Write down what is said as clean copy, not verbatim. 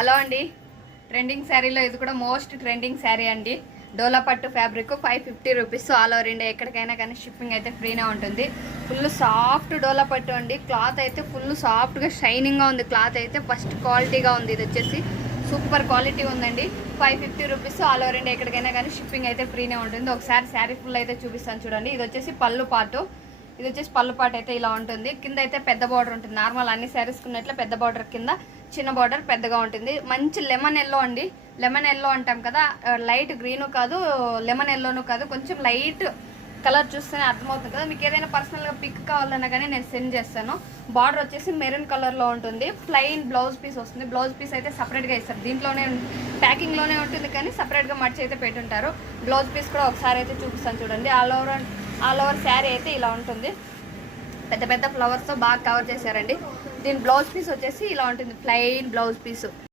Hello అండి. Trending శారీలో ఇది కూడా మోస్ట్ ట్రెండింగ్ శారీ అండి. డోలా పట్టు fabric 550 rupees. All over India ఎక్కడికైనా కానీ షిప్పింగ్ అయితే ఫ్రీనే ఉంటుంది. ఫుల్ సాఫ్ట్ డోలా పట్టు అండి. క్లాత్ అయితే ఫుల్ సాఫ్ట్గా షైనింగ్గా ఉంది. క్లాత్ అయితే ఫస్ట్ క్వాలిటీగా ఉంది. ఇది వచ్చేసి సూపర్ క్వాలిటీ ఉందండి. 550 రూపీస్. ఆల్ ఓవర్ ఇండియా ఎక్కడికైనా కానీ షిప్పింగ్ అయితే ఫ్రీనే ఉంటుంది. ఒకసారి శారీ ఫుల్ అయితే చూపిస్తాను చూడండి. ఇది వచ్చేసి పళ్ళు పాటు. ఇది వచ్చేసి పళ్ళు పాటు అయితే ఇలా ఉంటుంది. కింద అయితే పెద్ద బార్డర్ ఉంటుంది. నార్మల్ అన్ని శారీస్ కున్నట్లే పెద్ద బార్డర్, కింద చిన్న బార్డర్ పెద్దగా ఉంటుంది. మంచి లెమన్ ఎల్లో అండి. లెమన్ ఎల్లో అంటాం కదా, లైట్ గ్రీను కాదు, లెమన్ ఎల్లోను కాదు, కొంచెం లైట్ కలర్ చూస్తేనే అర్థమవుతుంది కదా. మీకు ఏదైనా పర్సనల్గా పిక్ కావాలన్నా కానీ నేను సెండ్ చేస్తాను. బార్డర్ వచ్చేసి మెరూన్ కలర్లో ఉంటుంది. ప్లెయిన్ బ్లౌజ్ పీస్ వస్తుంది. బ్లౌజ్ పీస్ అయితే సపరేట్గా ఇస్తారు. దీంట్లోనే ప్యాకింగ్లోనే ఉంటుంది కానీ సపరేట్గా మర్చి అయితే పెట్టుంటారు. బ్లౌజ్ పీస్ కూడా ఒకసారి అయితే చూపిస్తాను చూడండి. ఆల్ ఓవర్ శారీ అయితే ఇలా ఉంటుంది. పెద్ద పెద్ద ఫ్లవర్స్తో బాగా కవర్ చేశారండి. దీని బ్లౌజ్ పీస్ వచ్చేసి ఇలా ఉంటుంది. Plain blouse piece.